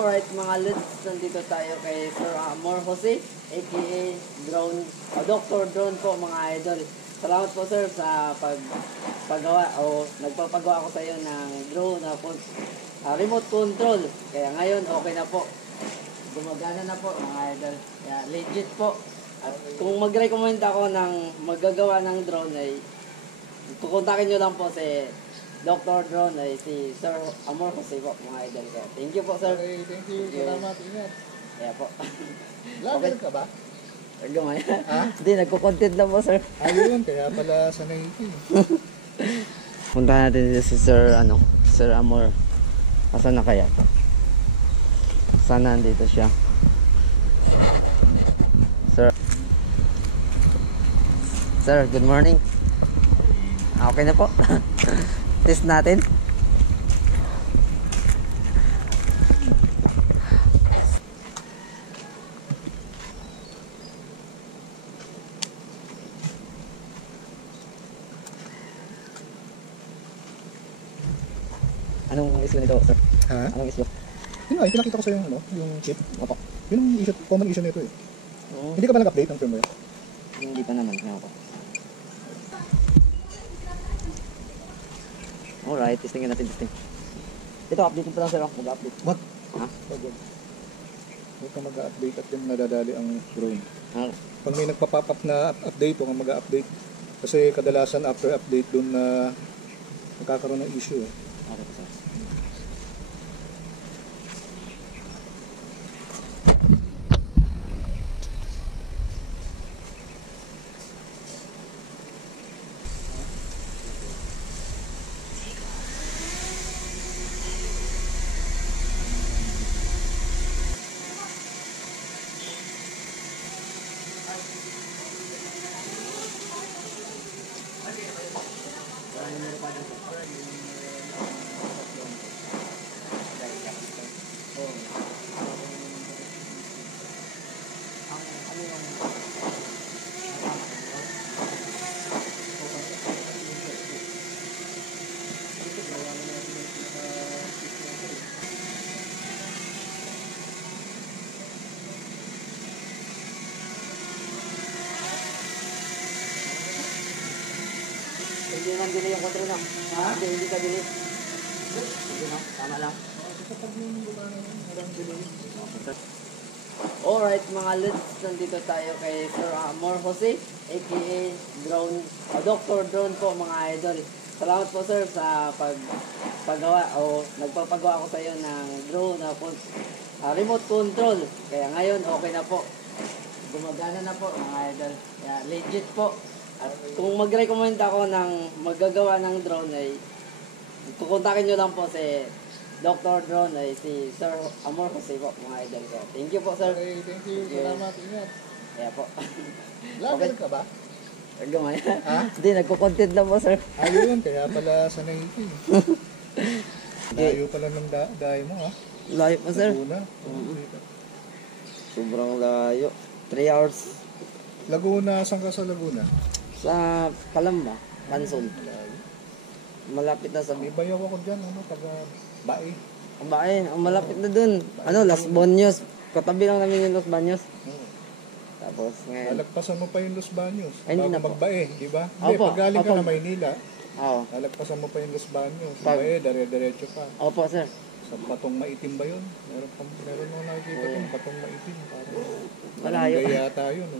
Alright mga Lods, nandito tayo kay Sir Amor Jose, aka Drone, Dr. Drone po mga idol. Salamat po sir sa paggawa o nagpapagawa ko sa iyo ng drone na remote control. Kaya ngayon okay na po. Gumagana na po mga idol. Kaya legit po. At kung mag-recommend ako ng maggagawa ng drone ay kukontakin nyo lang po si Dr. Drone ay si Sir Amor Jose po mga idol. Kaya thank you po sir. Okay, thank you. Salamat, ingat. Kaya po. Vlogger ka ba? Gamay. Ha? Hindi, nagko-content lang po sir. Ayun, kaya pala sanay ito eh. Punta natin dito si Sir Sir Amor. Asan na kaya? Sana nandito siya. Sir, good morning. Okay na po. Test natin. Anong issue nito, sir? Ha? Anong issue? Yun nga, pinakita ko sa yung chip. Opo. Yun ang issue, common issue nito eh. Hindi ka ba nag-update ng firmware? Hindi pa naman. Kaya po. Alright, testingin natin, testing. Ito, update pa lang sir. Mag-update. What? Ha? Wag. Huwag ka mag-update at yung nadadali ang drone. Ah, Pag may nagpa-pop up na update, huwag kang mag-update. Kasi kadalasan after update doon na nagkakaroon ng issue eh. okay po sir. Hindi nang delay yung control na. Ha? Hindi ka delay. Hindi no? Tama lang. Alright mga Lods, nandito tayo kay Sir Amor Jose, aka Drone, Dr. Drone po mga idol. Salamat po sir sa paggawa o nagpapagawa ko sa iyo ng drone na remote control. Kaya ngayon okay na po. Gumagana na po mga idol. Kaya legit po. At kung mag-recommend ako ng maggagawa ng drone ay kukontakin nyo lang po si Dr. Drone ay si Sir Amor Jose po mga idol. Kaya thank you po sir. Okay, thank you. Salamat, ingat. Kaya po. Vlogger ka ba? Gamay. Ha? Hindi, nagko-content lang po sir. Ayun, kaya pala sanay ito eh. Layo pala ng dayo mo ha. Layo po sir. Laguna. Sobrang layo. 3 hours Laguna, saan ka sa Laguna? sa Calamba, Pansol. Malapit na sa May bayaw ako dyan, taga Bae. Bae, ang malapit na dun. Las Baños. Katabi lang namin yung Los Baños. Tapos ngayon. Lalagpasan mo pa yung Los Baños. Ay, hindi na po. Magbae, di ba? Hindi, Opo, pag galing ka opo. na Maynila, Oo. lalagpasan mo pa yung Los Baños. Pag- Bae, dire-diretso pa. Opo sir. Sa Batong Maitim ba yun? Meron mo nakikita Oo. kung Batong Maitim. Parang Malayo. barangay yata yun,